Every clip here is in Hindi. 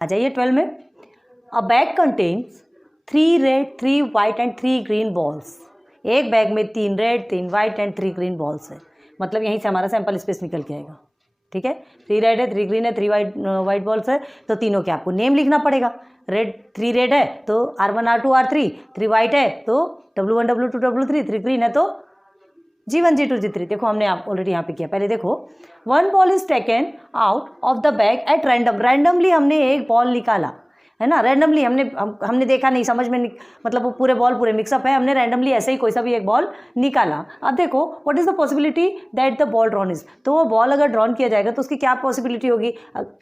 आ जाइए 12 में। अ bag contains 3 red 3 white and 3 green balls. एक बैग में 3 red 3 white and 3 green balls है, मतलब यहीं से हमारा सैंपल स्पेस निकल के आएगा। ठीक है, 3 रेड है 3 ग्रीन है 3 वाइट बॉल्स है, तो तीनों के आपको नेम लिखना पड़ेगा। रेड 3 रेड है तो R1 R2 R3, 3 वाइट है तो W1 W2 W3, 3 ग्रीन है तो G1 G2 G3। देखो हमने आप ऑलरेडी यहाँ पे किया। पहले देखो, 1 ball is taken out of the bag at random. Randomly हमने एक बॉल निकाला है ना, रैंडमली हमने देखा नहीं, समझ में मतलब वो पूरे बॉल पूरे मिक्सअप है, हमने रैंडमली ऐसे ही कोई सा भी एक बॉल निकाला। अब देखो what is the possibility that the ball drawn is, तो वो बॉल अगर ड्रॉन किया जाएगा तो उसकी क्या पॉसिबिलिटी होगी,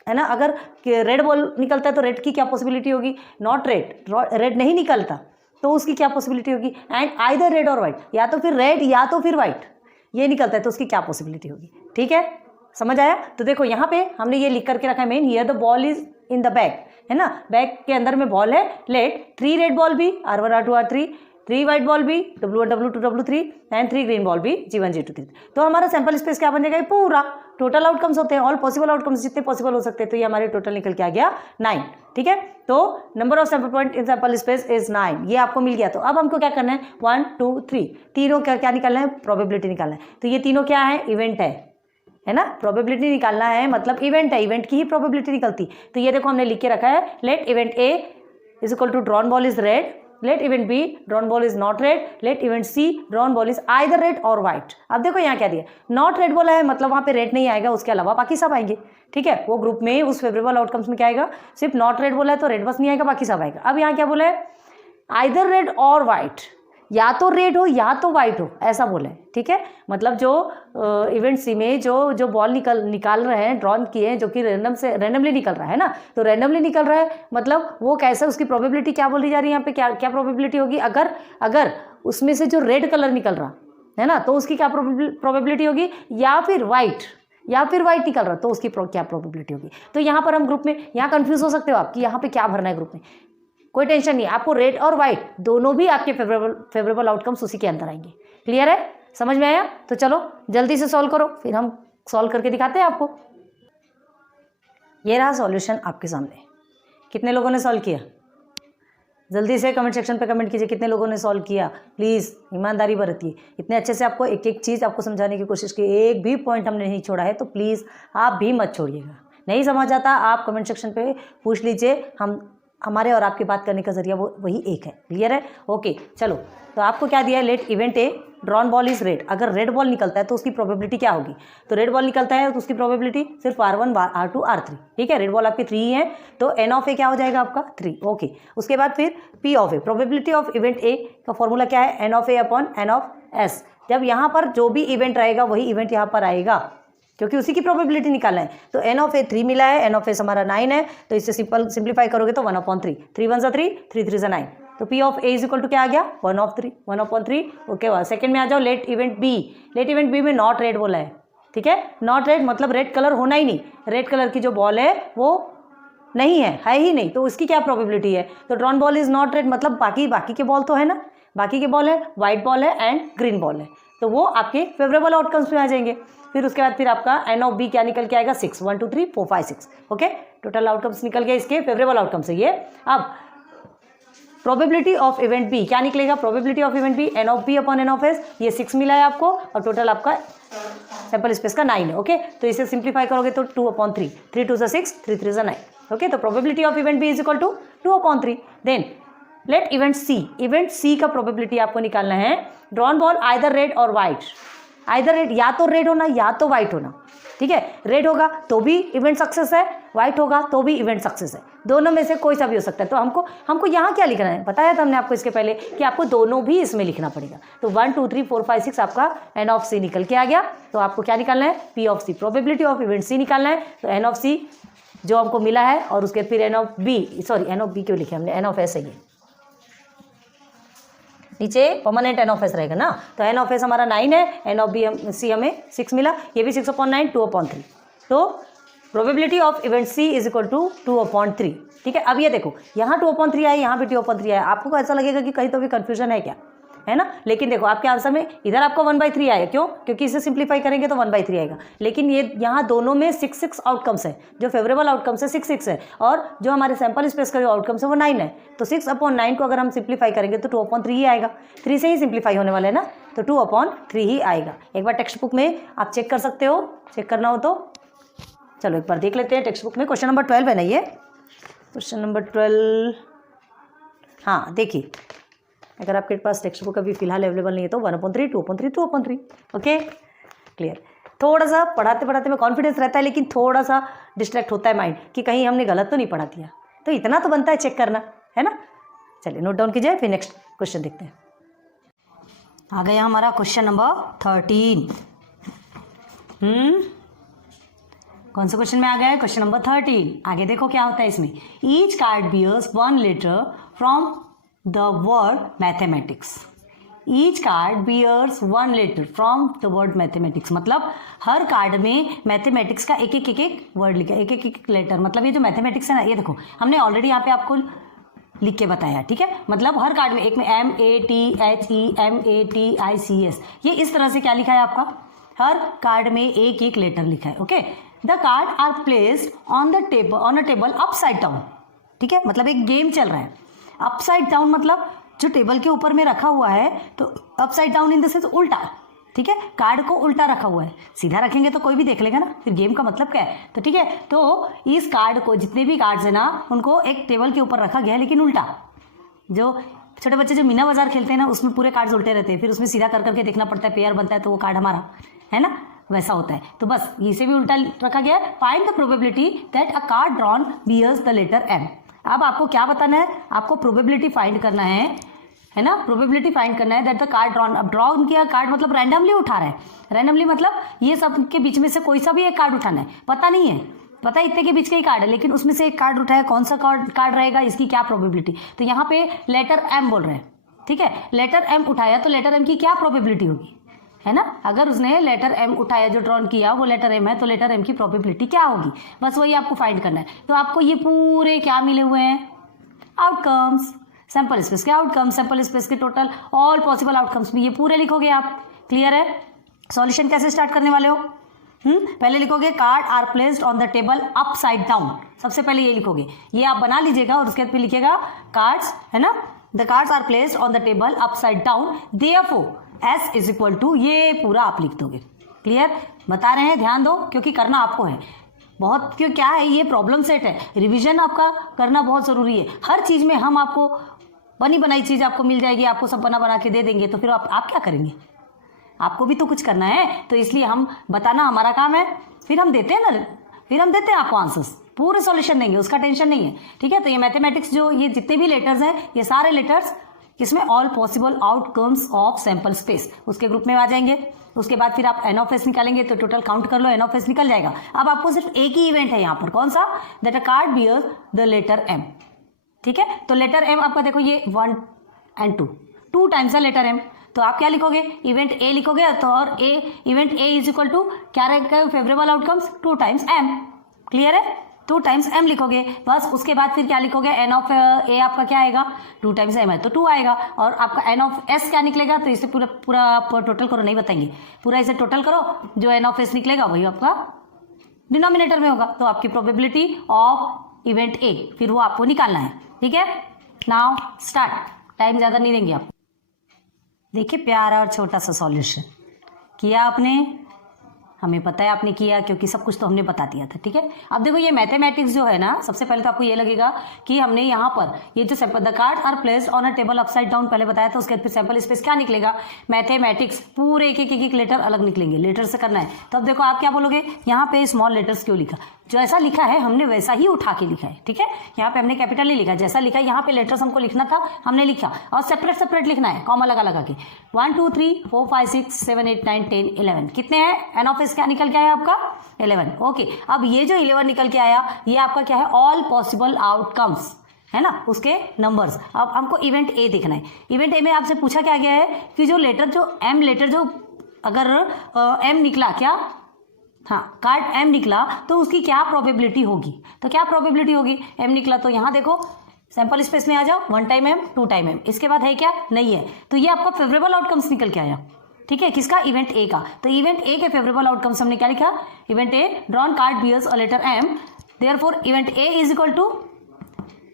है ना। अगर रेड बॉल निकलता है तो रेड की क्या पॉसिबिलिटी होगी, नॉट रेड, रेड नहीं निकलता तो उसकी क्या पॉसिबिलिटी होगी, एंड आइदर रेड और वाइट, या तो फिर रेड या तो फिर वाइट, ये निकलता है तो उसकी क्या पॉसिबिलिटी होगी। ठीक है, समझ आया। तो देखो यहाँ पे हमने ये लिख करके रखा है main, here the ball is in the bag, है ना, बैग के अंदर में बॉल है। लेट 3 रेड बॉल भी R1 R2 R3, 3 white ball भी W1 W2 W3 and 3 green ball भी G1 G2 G3। तो हमारा सैंपल स्पेस क्या बन जाएगा, पूरा टोटल आउटकम्स होते हैं, ऑल पॉसिबल आउटकम्स जितने पॉसिबल हो सकते हैं, तो ये हमारे टोटल निकल के आ गया 9। ठीक है, तो number of sample point in sample space is 9, ये आपको मिल गया। तो अब हमको क्या करना है, 1 2 3 तीनों क्या निकालना है, प्रोबेबिलिटी निकालना है। तो ये तीनों क्या है, इवेंट है ना, प्रोबेबिलिटी निकालना है, मतलब इवेंट है, इवेंट की ही प्रोबेबिलिटी निकलती। तो ये देखो हमने लिख के रखा है, let event A is equal to drawn ball is red, let event B drawn ball is not red, let event C drawn ball is either red और वाइट। अब देखो यहाँ क्या दिया, नॉट रेड बोला है, मतलब वहाँ पे रेड नहीं आएगा, उसके अलावा बाकी सब आएंगे। ठीक है, वो ग्रुप में उस फेवरेबल आउटकम्स में क्या आएगा, सिर्फ नॉट रेड बोला है तो रेड बस नहीं आएगा, बाकी सब आएगा। अब यहाँ क्या बोला है, आइदर रेड और वाइट, या तो रेड हो या तो वाइट हो, ऐसा बोला है। ठीक है, मतलब जो इवेंट सी में जो बॉल निकाल रहे हैं, ड्रॉन किए हैं, जो कि रैंडमली निकल रहा है ना, तो रैंडमली निकल रहा है, मतलब वो कैसे, उसकी प्रोबेबिलिटी क्या बोली जा रही है यहाँ पे, क्या प्रोबेबिलिटी होगी, अगर उसमें से जो रेड कलर निकल रहा है ना, तो उसकी क्या प्रोबेबिलिटी होगी, या फिर वाइट निकल रहा तो उसकी क्या प्रोबेबिलिटी होगी। तो यहाँ पर हम ग्रुप में, यहाँ कंफ्यूज हो सकते हो आप कि यहाँ पे क्या भरना है ग्रुप में, कोई टेंशन नहीं, आपको रेड और वाइट दोनों भी आपके फेवरेबल आउटकम्स उसी के अंदर आएंगे। क्लियर है, समझ में आया। तो चलो जल्दी से सॉल्व करो, फिर हम सॉल्व करके दिखाते हैं आपको। ये रहा सॉल्यूशन आपके सामने। कितने लोगों ने सॉल्व किया, जल्दी से कमेंट सेक्शन पे कमेंट कीजिए कितने लोगों ने सॉल्व किया। प्लीज़ ईमानदारी बरतिए, इतने अच्छे से आपको एक एक चीज़ आपको समझाने की कोशिश की, एक भी पॉइंट हमने नहीं छोड़ा है, तो प्लीज़ आप भी मत छोड़िएगा। नहीं समझ आता आप कमेंट सेक्शन पे पूछ लीजिए, हमारे और आपकी बात करने का जरिया वही एक है। क्लियर है, ओके। चलो, तो आपको क्या दिया है, let event A drawn ball is red. अगर रेड बॉल निकलता है तो उसकी प्रोबेबिलिटी क्या होगी, तो रेड बॉल निकलता है तो उसकी प्रोबेबिलिटी सिर्फ R1 R2 R3। ठीक है, रेड बॉल आपकी 3 है तो N ऑफ A क्या हो जाएगा आपका 3। ओके, उसके बाद फिर P of A, probability of event A का फॉर्मूला क्या है, N of A upon N of S। जब यहाँ पर जो भी इवेंट रहेगा वही इवेंट यहाँ पर आएगा, क्योंकि उसी की प्रोबेबिलिटी निकालना है। तो N ऑफ A 3 मिला है, N ऑफ S हमारा 9 है, तो इससे सिंप्लीफाई करोगे तो 1/3, 3 1 3, 3 3 9। तो P of A is equal to क्या आ गया, 1/3। ओके, सेकंड में आ जाओ, let event B। Let event B में नॉट रेड बोला है। ठीक है, नॉट रेड मतलब रेड कलर होना ही नहीं, रेड कलर की जो बॉल है वो नहीं है ही नहीं, तो उसकी क्या प्रोबेबिलिटी है, तो drawn ball is not red, मतलब बाकी के बॉल तो है ना, बाकी के बॉल है, वाइट बॉल है एंड ग्रीन बॉल है, तो वो आपके फेवरेबल आउटकम्स में आ जाएंगे। फिर उसके बाद फिर आपका N ऑफ B क्या निकल के आएगा, 6 1 2 3 4 5 6। ओके, टोटल आउटकम्स निकल गए इसके फेवरेबल आउटकम से ये। अब प्रोबेबिलिटी ऑफ इवेंट B क्या निकलेगा, probability of event B N of B upon N of S, ये 6 मिला है आपको, और टोटल आपका सैंपल स्पेस का 9 है। ओके, तो इसे सिंप्लीफाई करोगे तो 2/3, 3 2 6, 3 3 9। ओके, तो probability of event B is equal to 2/3। Then let event C का प्रोबेबिलिटी आपको निकालना है, ड्रॉन बॉल आइदर रेड और वाइट, आइदर रेड, या तो रेड होना या तो वाइट होना। ठीक है, रेड होगा तो भी इवेंट सक्सेस है, वाइट होगा तो भी इवेंट सक्सेस है, दोनों में से कोई सा भी हो सकता है। तो हमको यहाँ क्या लिखना है, बताया था हमने आपको इसके पहले कि आपको दोनों भी इसमें लिखना पड़ेगा। तो 1 2 3 4 5 6 आपका N ऑफ C निकल के आ गया। तो आपको क्या निकालना है, P of C, probability of event C निकालना है। तो N ऑफ C जो हमको मिला है, और उसके फिर N ऑफ B क्यों लिखे हमने, N ऑफ S है ये, नीचे परमानेंट N ऑफ S रहेगा ना, तो N ऑफ S हमारा 9 है, N ऑफ C हमें 6 मिला, ये भी 6/9, 2/3। तो probability of event C is equal to 2/3। ठीक है, अब ये देखो यहाँ 2/3 आया, यहाँ भी 2/3 आया, आपको ऐसा लगेगा कि कहीं तो भी कन्फ्यूजन है क्या, है ना। लेकिन देखो आपके आंसर में इधर आपको 1/3 आएगा, क्यों? क्योंकि इसे सिंप्लीफाई करेंगे तो 1/3 आएगा। लेकिन ये यहाँ दोनों में 6 आउटकम्स है, जो फेवरेबल आउटकम्स है 6 है, और जो हमारे सैंपल स्पेस का जो आउटकम्स है वो 9 है। तो 6/9 को अगर हम सिंप्लीफाई करेंगे तो 2/3 ही आएगा। 3 से ही सिंप्लीफाई होने वाला है ना, तो 2/3 ही आएगा। एक बार टेक्स्ट बुक में आप चेक कर सकते हो, चेक करना हो तो चलो एक बार देख लेते हैं टेक्स्ट बुक में। क्वेश्चन नंबर 12 है ना ये, क्वेश्चन नंबर 12। हाँ देखिए, अगर आपके पास टेक्स्ट बुक अभी फिलहाल अवेलेबल नहीं है तो 1/3, 2/3, 2/3। Okay clear. थोड़ा सा पढ़ाते पढ़ाते में कॉन्फिडेंस रहता है, लेकिन थोड़ा सा डिस्ट्रैक्ट होता है माइंड कि कहीं हमने गलत तो नहीं पढ़ा दिया, तो इतना तो बनता है चेक करना, है ना। चलिए नोट डाउन कीजिए, फिर नेक्स्ट क्वेश्चन देखते हैं। आ गया हमारा क्वेश्चन नंबर 13। कौन सा क्वेश्चन में आ गया है? Question number 13। आगे देखो क्या होता है इसमें। Each card bears 1 letter from the word mathematics. Each card bears 1 letter from the word mathematics, मतलब हर कार्ड में मैथमेटिक्स का एक वर्ड लिखा है, एक लेटर। मतलब ये जो मैथमेटिक्स है ना, ये देखो हमने ऑलरेडी यहाँ पे आपको लिख के बताया, ठीक है। मतलब हर कार्ड में एक में MATHEMATICS, ये इस तरह से क्या लिखा है आपका, हर कार्ड में एक लेटर लिखा है। Okay, the card are placed on a table upside down, ठीक है। मतलब एक गेम चल रहा है। अपसाइड डाउन मतलब जो टेबल के ऊपर में रखा हुआ है, तो upside down in the sense उल्टा, ठीक है। कार्ड को उल्टा रखा हुआ है, सीधा रखेंगे तो कोई भी देख लेगा ना, फिर गेम का मतलब क्या है। तो ठीक है, तो इस कार्ड को, जितने भी कार्ड्स है ना, उनको एक टेबल के ऊपर रखा गया है, लेकिन उल्टा। जो छोटे बच्चे जो मीना बाजार खेलते हैं ना, उसमें पूरे कार्ड्स उल्टे रहते हैं, फिर उसमें सीधा कर करके देखना पड़ता है, पेयर बनता है तो वो कार्ड हमारा है ना, वैसा होता है। तो बस इसे भी उल्टा रखा गया है। Find the probability that a card drawn bears the letter M। अब आपको क्या बताना है, आपको प्रोबेबिलिटी फाइंड करना है ना, प्रोबेबिलिटी फाइंड करना है दैट द कार्ड ड्रॉन। अब ड्रॉन किया कार्ड मतलब रैंडमली उठा रहा है, रैंडमली मतलब ये सब के बीच में से कोई सा भी एक कार्ड उठाना है, पता नहीं है, पता है इतने के बीच का ही कार्ड है, लेकिन उसमें से एक कार्ड उठाया, कौन सा कार्ड रहेगा, इसकी क्या प्रोबेबिलिटी। तो यहाँ पे लेटर M बोल रहे हैं, ठीक है। लेटर M उठाया तो लेटर M की क्या प्रोबेबिलिटी होगी, है ना। अगर उसने लेटर M उठाया, जो ड्रॉन किया वो लेटर M है, तो लेटर M की प्रोबेबिलिटी क्या होगी, बस वही आपको फाइंड करना है। तो आपको ये पूरे क्या मिले हुए हैं, आउटकम्स, सैंपल स्पेस के आउटकम्स, सैंपल स्पेस के टोटल ऑल पॉसिबल आउटकम्स भी ये पूरे लिखोगे आप। क्लियर है। सॉल्यूशन कैसे स्टार्ट करने वाले हो, पहले लिखोगे card are placed on the table upside down, सबसे पहले ये लिखोगे, ये आप बना लीजिएगा, और उसके बाद फिर लिखिएगा कार्ड्स, है ना, the cards are placed on the table upside down, therefore S is equal to, ये पूरा आप लिख दोगे। क्लियर, बता रहे हैं, ध्यान दो, क्योंकि करना आपको है बहुत, क्यों क्या है ये प्रॉब्लम सेट है, रिवीजन आपका करना बहुत जरूरी है। हर चीज में हम आपको बनी बनाई चीज आपको मिल जाएगी, आपको सब बना के दे देंगे, तो फिर आप क्या करेंगे, आपको भी तो कुछ करना है। तो इसलिए हम बताना हमारा काम है, फिर हम देते हैं ना, फिर हम देते हैं आपको आंसर्स, पूरे सॉल्यूशन देंगे, उसका टेंशन नहीं है, ठीक है। तो ये मैथमेटिक्स जो ये जितने भी लेटर्स हैं, ये सारे लेटर्स इसमें all possible outcomes of sample space उसके ग्रुप में आ जाएंगे। उसके बाद फिर आप N ऑफ S निकालेंगे, तो टोटल काउंट कर लो, N ऑफ S निकल जाएगा। अब आपको सिर्फ एक ही इवेंट है यहाँ पर, कौन सा, that a card bears the letter M, ठीक है। तो लेटर M आपका देखो ये 1 and 2 टाइम्स है लेटर M, तो आप क्या लिखोगे, इवेंट A लिखोगे, तो और event A is equal to क्या रहेगा, favourable outcomes 2 times M। Clear है, 2 टाइम्स M लिखोगे बस। उसके बाद फिर क्या लिखोगे, N ऑफ A आपका क्या आएगा, 2 टाइम्स M है तो 2 आएगा, और आपका N ऑफ S क्या निकलेगा, तो इसे पूरा आप टोटल करो, नहीं बताएंगे, पूरा इसे टोटल करो, जो N ऑफ S निकलेगा वही आपका डिनोमिनेटर में होगा। तो आपकी प्रोबेबिलिटी ऑफ इवेंट A, फिर वो आपको निकालना है, ठीक है। नाउ स्टार्ट, टाइम ज्यादा नहीं देंगे आप। देखिए प्यारा और छोटा सा सॉल्यूशन किया आपने, हमें पता है आपने किया, क्योंकि सब कुछ तो हमने बता दिया था, ठीक है। अब देखो ये मैथमेटिक्स जो है ना, सबसे पहले तो आपको ये लगेगा कि हमने यहाँ पर ये जो the card are placed on a table upside down पहले बताया था, उसके बाद फिर सैंपल स्पेस क्या निकलेगा, मैथमेटिक्स, पूरे एक लेटर अलग निकलेंगे, लेटर से करना है। तो अब देखो आप क्या बोलोगे, यहाँ पे स्मॉल लेटर्स क्यों लिखा, जो ऐसा लिखा है हमने वैसा ही उठा के लिखा है, ठीक है। यहाँ पे हमने कैपिटल नहीं लिखा, जैसा लिखा है यहाँ पे लेटर्स हमको लिखना था हमने लिखा, और सेपरेट लिखना है, कॉमा लगा के 1 2 3 4 5 6 7 8 9 10 11 कितने हैं, N ऑफ S क्या निकल के आया आपका 11। ओके, अब ये जो 11 निकल के आया, ये आपका क्या है, ऑल पॉसिबल आउटकम्स, है ना, उसके नंबर्स। अब हमको इवेंट A देखना है। इवेंट A में आपसे पूछा क्या गया है कि जो लेटर, जो M लेटर, जो अगर M निकला, क्या, हाँ कार्ड M निकला, तो उसकी क्या प्रोबेबिलिटी होगी। तो क्या प्रोबेबिलिटी होगी, M निकला, तो यहाँ देखो सैंपल स्पेस में आ जाओ, 1 टाइम m 2 टाइम m, इसके बाद है क्या, नहीं है। तो ये आपका फेवरेबल आउटकम्स निकल के आया, ठीक है, किसका, इवेंट ए का। तो इवेंट ए के फेवरेबल आउटकम्स हमने क्या लिखा, event A drawn card bears a letter m, therefore event A is equal to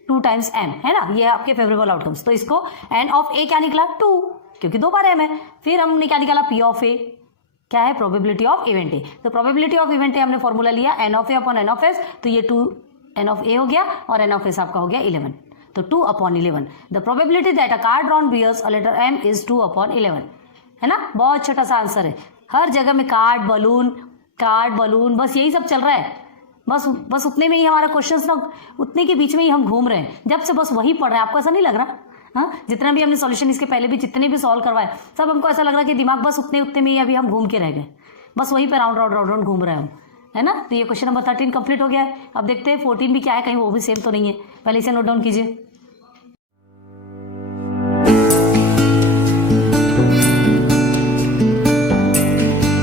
2 times m, है ना, ये आपके फेवरेबल आउटकम्स। तो इसको n ऑफ ए क्या निकला, 2, क्योंकि 2 बार m है। फिर हमने क्या निकाला, p ऑफ ए क्या है, प्रोबेबिलिटी ऑफ इवेंट ए। तो प्रोबेबिलिटी ऑफ इवेंट ए हमने फॉर्मूला लिया n of A upon n of S, तो ये 2 n ऑफ ए हो गया और n ऑफ एस आपका हो गया 11, तो 2 upon 11। The probability that a card drawn bears a letter m is 2 upon 11, है ना, बहुत छोटा सा आंसर है। हर जगह में कार्ड बलून बस यही सब चल रहा है, बस उतने में ही हमारा क्वेश्चंस ना, उतने के बीच में ही हम घूम रहे हैं, जब से बस वही पढ़ रहे हैं। आपको ऐसा नहीं लग रहा, हाँ, जितना भी हमने सॉल्यूशन इसके पहले भी जितने भी सॉल्व करवाए, सब हमको ऐसा लग रहा है कि दिमाग बस उतने में ही अभी हम घूम के रह गए, बस वहीं पे राउंड घूम रहे हैं हम, है ना। तो ये क्वेश्चन नंबर 13 कंप्लीट हो गया है। अब देखते हैं 14 भी क्या है, कहीं वो भी सेम तो नहीं है, पहले इसे नोट डाउन कीजिए।